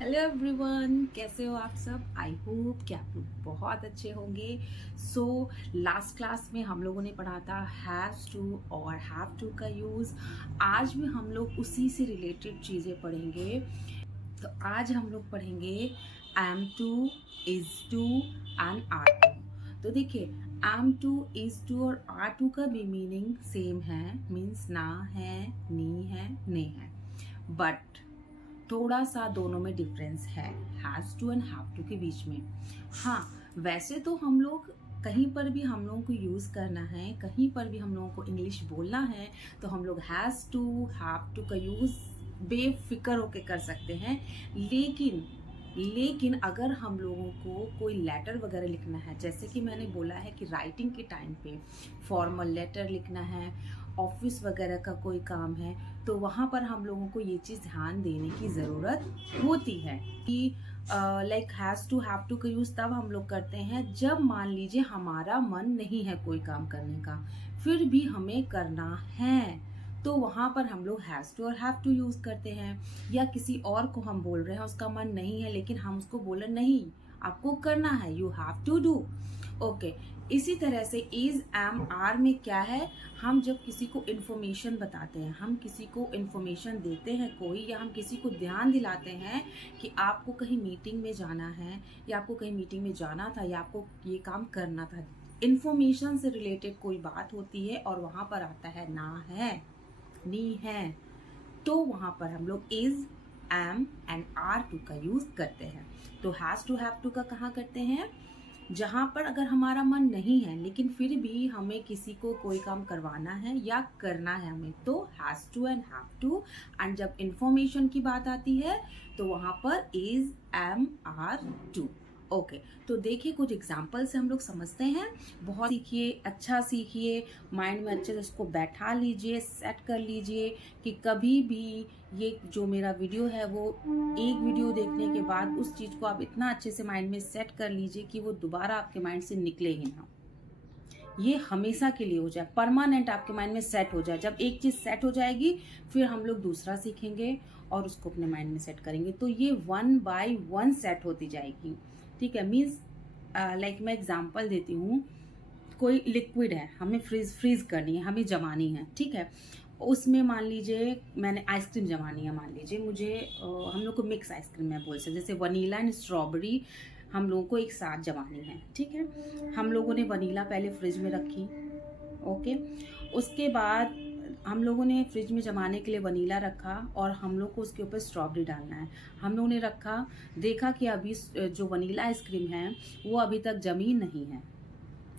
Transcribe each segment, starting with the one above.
Hello everyone, कैसे हो आप सब। आई होप कि आप लोग बहुत अच्छे होंगे। सो लास्ट क्लास में हम लोगों ने पढ़ा था हैव्स टू और हैव टू का यूज़। आज भी हम लोग उसी से रिलेटेड चीज़ें पढ़ेंगे। तो आज हम लोग पढ़ेंगे am to, is to and are to. तो देखिए, एम टू, इज टू और आर टू का भी मीनिंग सेम है, मीन्स ना है, नी है, ने है, बट थोड़ा सा दोनों में डिफरेंस है has to and have to के बीच में। हाँ, वैसे तो हम लोग कहीं पर भी हम लोगों को यूज़ करना है, कहीं पर भी हम लोगों को इंग्लिश बोलना है, तो हम लोग हैज़ टू, हैव टू का यूज़ बेफिक्र होके कर सकते हैं। लेकिन अगर हम लोगों को कोई लेटर वगैरह लिखना है, जैसे कि मैंने बोला है कि राइटिंग के टाइम पे फॉर्मल लेटर लिखना है, ऑफिस वगैरह का कोई काम है, तो वहाँ पर हम लोगों को ये चीज़ ध्यान देने की ज़रूरत होती है कि like has to, have to का यूज़ तब हम लोग करते हैं जब मान लीजिए हमारा मन नहीं है कोई काम करने का, फिर भी हमें करना है, तो वहाँ पर हम लोग हैज़ टू और हैव टू यूज़ करते हैं। या किसी और को हम बोल रहे हैं, उसका मन नहीं है, लेकिन हम उसको बोले नहीं, आपको करना है, you have to do. Okay, इसी तरह से इज, एम, आर में क्या है, हम जब किसी को इन्फॉर्मेशन बताते हैं, हम किसी को इन्फॉर्मेशन देते हैं कोई, या हम किसी को ध्यान दिलाते हैं कि आपको कहीं मीटिंग में जाना है, या आपको कहीं मीटिंग में जाना था, या आपको ये काम करना था, इन्फॉर्मेशन से रिलेटेड कोई बात होती है और वहाँ पर आता है ना है, नी है, तो वहाँ पर हम लोग is, am and are to का यूज करते हैं। तो हैज टू, हैव टू का कहाँ करते हैं, जहाँ पर अगर हमारा मन नहीं है लेकिन फिर भी हमें किसी को कोई काम करवाना है या करना है हमें, तो has to and have to. And जब इंफॉर्मेशन की बात आती है तो वहाँ पर is, am, are, to. Okay, तो देखिए कुछ एग्जाम्पल से हम लोग समझते हैं। बहुत सीखिए, अच्छा सीखिए, माइंड में अच्छे से उसको बैठा लीजिए, सेट कर लीजिए कि कभी भी ये जो मेरा वीडियो है वो एक वीडियो देखने के बाद उस चीज़ को आप इतना अच्छे से माइंड में सेट कर लीजिए कि वो दोबारा आपके माइंड से निकले ही ना, ये हमेशा के लिए हो जाए, परमानेंट आपके माइंड में सेट हो जाए। जब एक चीज़ सेट हो जाएगी फिर हम लोग दूसरा सीखेंगे और उसको अपने माइंड में सेट करेंगे, तो ये 1 बाय 1 सेट होती जाएगी। ठीक है, मीन्स लाइक मैं एग्जांपल देती हूँ, कोई लिक्विड है, हमें फ्रीज करनी है, हमें जमानी है, ठीक है, उसमें मान लीजिए मैंने आइसक्रीम जमानी है, मान लीजिए मुझे हम लोग को मिक्स आइसक्रीम है बोल सकते, जैसे वनीला एंड स्ट्रॉबेरी हम लोगों को एक साथ जमानी है। ठीक है, हम लोगों ने वनीला पहले फ्रिज में रखी, ओके, उसके बाद हम लोगों ने फ्रिज में जमाने के लिए वनीला रखा और हम लोग को उसके ऊपर स्ट्रॉबेरी डालना है। हम लोगों ने रखा, देखा कि अभी जो वनीला आइसक्रीम है वो अभी तक जमी नहीं है,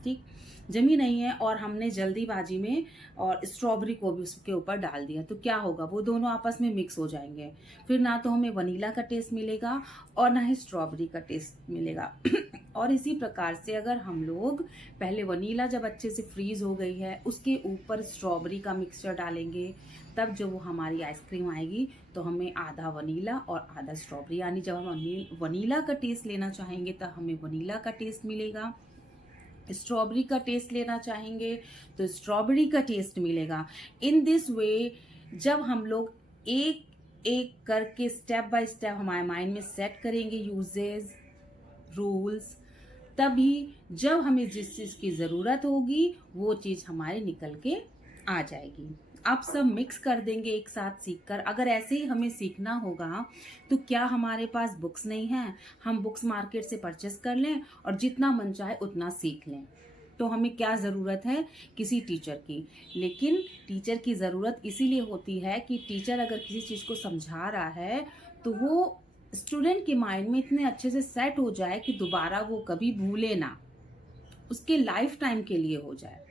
ठीक, जमी नहीं है, और हमने जल्दीबाजी में और स्ट्रॉबेरी को भी उसके ऊपर डाल दिया, तो क्या होगा, वो दोनों आपस में मिक्स हो जाएंगे, फिर ना तो हमें वनीला का टेस्ट मिलेगा और ना ही स्ट्रॉबेरी का टेस्ट मिलेगा। और इसी प्रकार से अगर हम लोग पहले वनीला जब अच्छे से फ्रीज हो गई है उसके ऊपर स्ट्रॉबेरी का मिक्सचर डालेंगे, तब जब वो हमारी आइसक्रीम आएगी तो हमें आधा वनीला और आधा स्ट्रॉबेरी, यानी जब हम वनीला का टेस्ट लेना चाहेंगे तब हमें वनीला का टेस्ट मिलेगा, स्ट्रॉबेरी का टेस्ट लेना चाहेंगे तो स्ट्रॉबेरी का टेस्ट मिलेगा। इन दिस वे जब हम लोग एक एक करके स्टेप बाय स्टेप हमारे माइंड में सेट करेंगे यूजेस, रूल्स, तभी जब हमें जिस चीज की जरूरत होगी वो चीज हमारे निकल के आ जाएगी। आप सब मिक्स कर देंगे एक साथ सीखकर। अगर ऐसे ही हमें सीखना होगा तो क्या हमारे पास बुक्स नहीं हैं, हम बुक्स मार्केट से परचेस कर लें और जितना मन चाहे उतना सीख लें, तो हमें क्या ज़रूरत है, किसी टीचर की। लेकिन टीचर की ज़रूरत इसीलिए होती है कि टीचर अगर किसी चीज़ को समझा रहा है तो वो स्टूडेंट के माइंड में इतने अच्छे से सेट हो जाए कि दोबारा वो कभी भूले ना, उसके लाइफ टाइम के लिए हो जाए।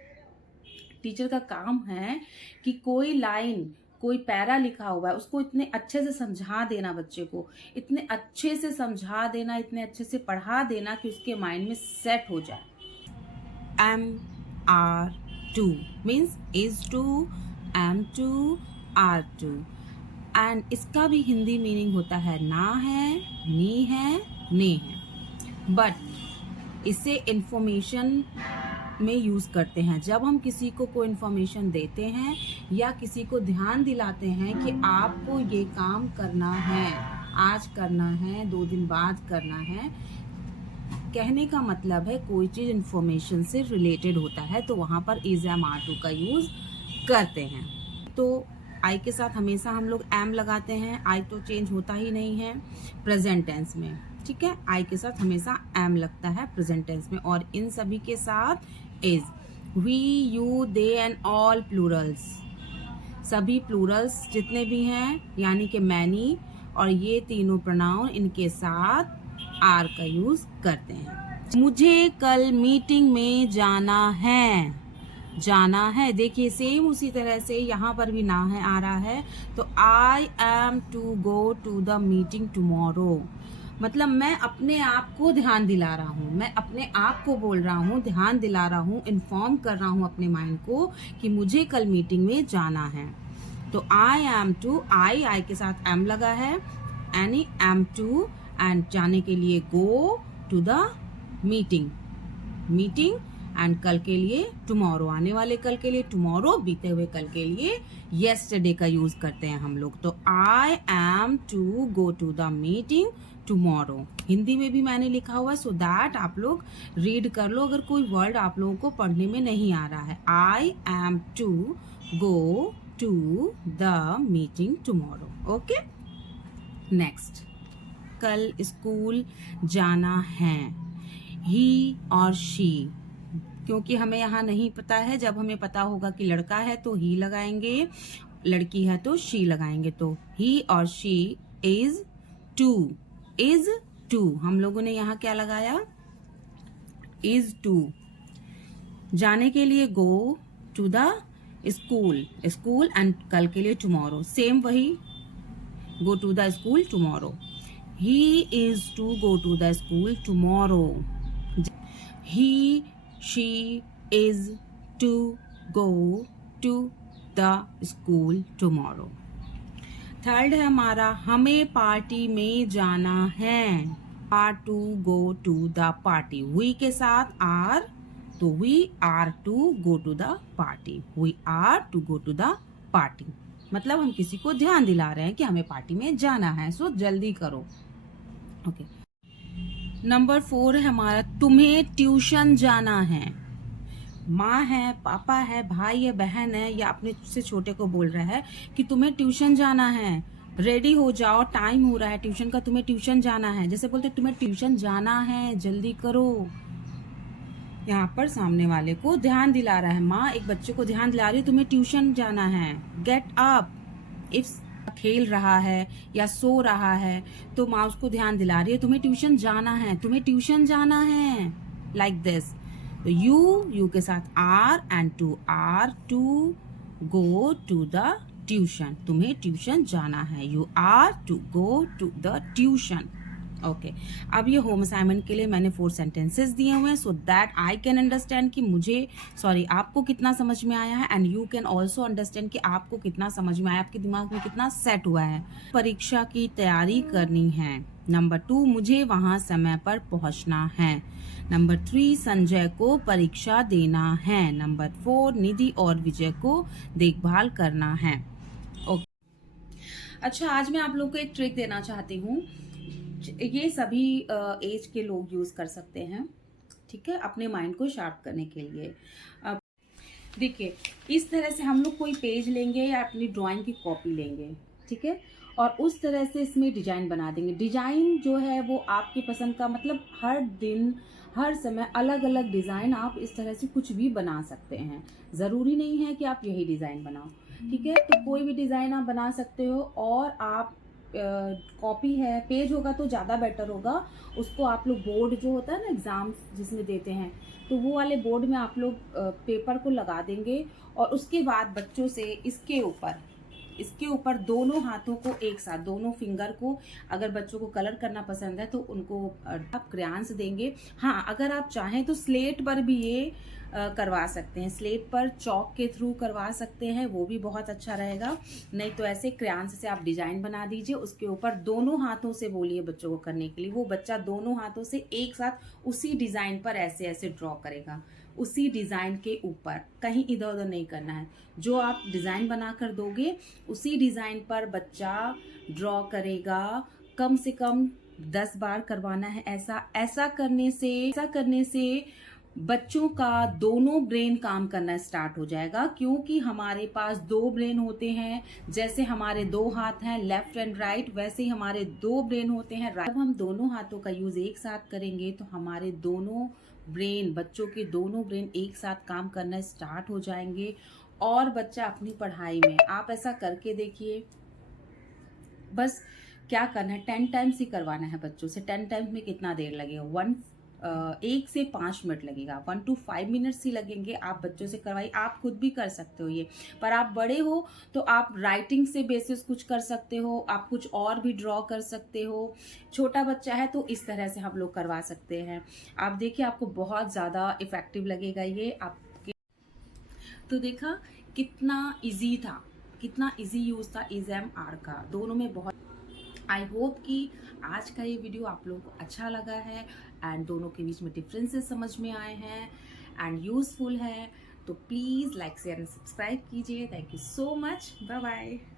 टीचर का काम है कि कोई लाइन, कोई पैरा लिखा हुआ है उसको इतने अच्छे से समझा देना, बच्चे को इतने अच्छे से समझा देना, इतने अच्छे से पढ़ा देना कि उसके माइंड में सेट हो जाए। Am, are, to means is to, am to, are to, and इसका भी हिंदी मीनिंग होता है ना है, नी है, ने है, बट इसे इंफॉर्मेशन में यूज़ करते हैं जब हम किसी को कोई इन्फॉर्मेशन देते हैं या किसी को ध्यान दिलाते हैं कि आपको ये काम करना है, आज करना है, 2 दिन बाद करना है। कहने का मतलब है कोई चीज़ इन्फॉर्मेशन से रिलेटेड होता है तो वहाँ पर इज एम आर टू का यूज़ करते हैं। तो आई के साथ हमेशा हम लोग एम लगाते हैं, आई तो चेंज होता ही नहीं है प्रेजेंट टेंस में, ठीक है। आई के साथ हमेशा एम लगता है प्रेजेंट टेंस में, और इन सभी के साथ is. We, you, they and all plurals, सभी प्लूरल्स जितने भी हैं यानी कि मैनी और ये तीनों प्रोनाउन, इनके साथ आर का यूज करते हैं। मुझे कल मीटिंग में जाना है, जाना है, देखिए सेम उसी तरह से यहाँ पर भी ना है आ रहा है, तो I am to go to the meeting tomorrow. मतलब मैं अपने आप को ध्यान दिला रहा हूँ, मैं अपने आप को बोल रहा हूँ, ध्यान दिला रहा हूँ, इन्फॉर्म कर रहा हूँ अपने माइंड को कि मुझे कल मीटिंग में जाना है। तो आई एम टू, आई के साथ एम लगा है, एनी एम टू, एंड जाने के लिए go to the meeting, meeting, and कल के लिए टुमारो, आने वाले कल के लिए टुमारो, बीते हुए कल के लिए येस्टरडे का यूज करते हैं हम लोग। तो I am to go to the meeting tomorrow, Hindi में भी मैंने लिखा हुआ है सो दैट आप लोग रीड कर लो अगर कोई वर्ड आप लोगों को पढ़ने में नहीं आ रहा है। I am to go to the meeting tomorrow. Okay, next, कल स्कूल जाना है, ही और शी, क्योंकि हमें यहाँ नहीं पता है, जब हमें पता होगा कि लड़का है तो ही लगाएंगे, लड़की है तो शी लगाएंगे। तो ही और she is to, is to, हम लोगों ने यहाँ क्या लगाया, इज टू। जाने के लिए go to the school, school, and कल के लिए टुमारो, सेम वही, go to the school tomorrow. He is to go to the school tomorrow. He, she is to go to the school tomorrow. Third है हमारा, हमें party में जाना है, are to go to the party. We के साथ are, तो we are to go to the party. We are to go to the party. मतलब हम किसी को ध्यान दिला रहे हैं कि हमें पार्टी में जाना है, सो जल्दी करो। ओके, नंबर 4 है हमारा, तुम्हें ट्यूशन जाना है। माँ है, पापा है, भाई है, बहन है, या अपने से छोटे को बोल रहा है कि तुम्हें ट्यूशन जाना है, रेडी हो जाओ, टाइम हो रहा है ट्यूशन का, तुम्हें ट्यूशन जाना है। जैसे बोलते तुम्हें ट्यूशन जाना है, जल्दी करो। यहाँ पर सामने वाले को ध्यान दिला रहा है, माँ एक बच्चे को ध्यान दिला रही है तुम्हें ट्यूशन जाना है। गेट अप, इफ खेल रहा है या सो रहा है तो माँ उसको ध्यान दिला रही है तुम्हें ट्यूशन जाना है, तुम्हें ट्यूशन जाना है, लाइक दिस। तो यू के साथ are, and to are, to go to the tuition, तुम्हें ट्यूशन जाना है, you are to go to the tuition. Okay, अब ये होम असाइनमेंट के लिए मैंने 4 सेंटेंसेस दिए हुए हैं so that I can understand कि मुझे, सॉरी, आपको कितना समझ में आया है, and you can also understand कि आपको कितना समझ में आया, आपके दिमाग में कितना सेट हुआ है। परीक्षा की तैयारी करनी है। नंबर 2, मुझे वहाँ समय पर पहुँचना है। नंबर 3, संजय को परीक्षा देना है। नंबर 4, निधि और विजय को देखभाल करना है। ओके, अच्छा, आज मैं आप लोग को एक ट्रिक देना चाहती हूँ, ये सभी एज के लोग यूज कर सकते हैं, ठीक है, अपने माइंड को शार्प करने के लिए। देखिए, इस तरह से हम लोग कोई पेज लेंगे या अपनी ड्राइंग की कॉपी लेंगे, ठीक है, और उस तरह से इसमें डिजाइन बना देंगे। डिजाइन जो है वो आपकी पसंद का, मतलब हर दिन हर समय अलग अलग डिजाइन आप इस तरह से कुछ भी बना सकते हैं, जरूरी नहीं है कि आप यही डिजाइन बनाओ, ठीक है। तो कोई भी डिजाइन आप बना सकते हो, और आप कॉपी है, पेज होगा तो ज़्यादा बेटर होगा, उसको आप लोग बोर्ड जो होता है ना एग्जाम जिसमें देते हैं, तो वो वाले बोर्ड में आप लोग पेपर को लगा देंगे, और उसके बाद बच्चों से इसके ऊपर दोनों हाथों को एक साथ, दोनों फिंगर को, अगर बच्चों को कलर करना पसंद है तो उनको आप क्रेयॉन्स देंगे। हाँ, अगर आप चाहें तो स्लेट पर भी ये करवा सकते हैं, स्लेट पर चौक के थ्रू करवा सकते हैं, वो भी बहुत अच्छा रहेगा। नहीं तो ऐसे क्रेयॉन्स से आप डिजाइन बना दीजिए, उसके ऊपर दोनों हाथों से बोलिए बच्चों को करने के लिए, वो बच्चा दोनों हाथों से एक साथ उसी डिजाइन पर ऐसे ऐसे ड्रॉ करेगा, उसी डिजाइन के ऊपर, कहीं इधर उधर नहीं करना है। जो आप डिजाइन बना कर दोगे उसी डिजाइन पर बच्चा ड्रॉ करेगा, कम से कम 10 बार करवाना है। ऐसा करने से बच्चों का दोनों ब्रेन काम करना स्टार्ट हो जाएगा, क्योंकि हमारे पास 2 ब्रेन होते हैं। जैसे हमारे 2 हाथ हैं लेफ्ट एंड राइट, वैसे ही हमारे 2 ब्रेन होते हैं राइट। जब हम दोनों हाथों का यूज एक साथ करेंगे तो हमारे दोनों ब्रेन, बच्चों के दोनों ब्रेन एक साथ काम करना स्टार्ट हो जाएंगे और बच्चा अपनी पढ़ाई में, आप ऐसा करके देखिए। बस क्या करना है, 10 टाइम्स ही करवाना है बच्चों से। 10 टाइम्स में कितना देर लगेगा, 1 से 5 मिनट लगेगा, 1 to 5 मिनट्स ही लगेंगे। आप बच्चों से करवाइए, आप खुद भी कर सकते हो ये। पर आप बड़े हो तो आप राइटिंग से बेसिस कुछ कर सकते हो, आप कुछ और भी ड्रॉ कर सकते हो। छोटा बच्चा है तो इस तरह से हम लोग करवा सकते हैं। आप देखिए, आपको बहुत ज़्यादा इफेक्टिव लगेगा ये आपके। तो देखा कितना इजी था, कितना इजी यूज था इज एम आर का, दोनों में बहुत। आई होप कि आज का ये वीडियो आप लोगों को अच्छा लगा है एंड दोनों के बीच में डिफरेंसेस समझ में आए हैं एंड यूजफुल है। तो please like share and subscribe कीजिए। Thank you so much, bye bye.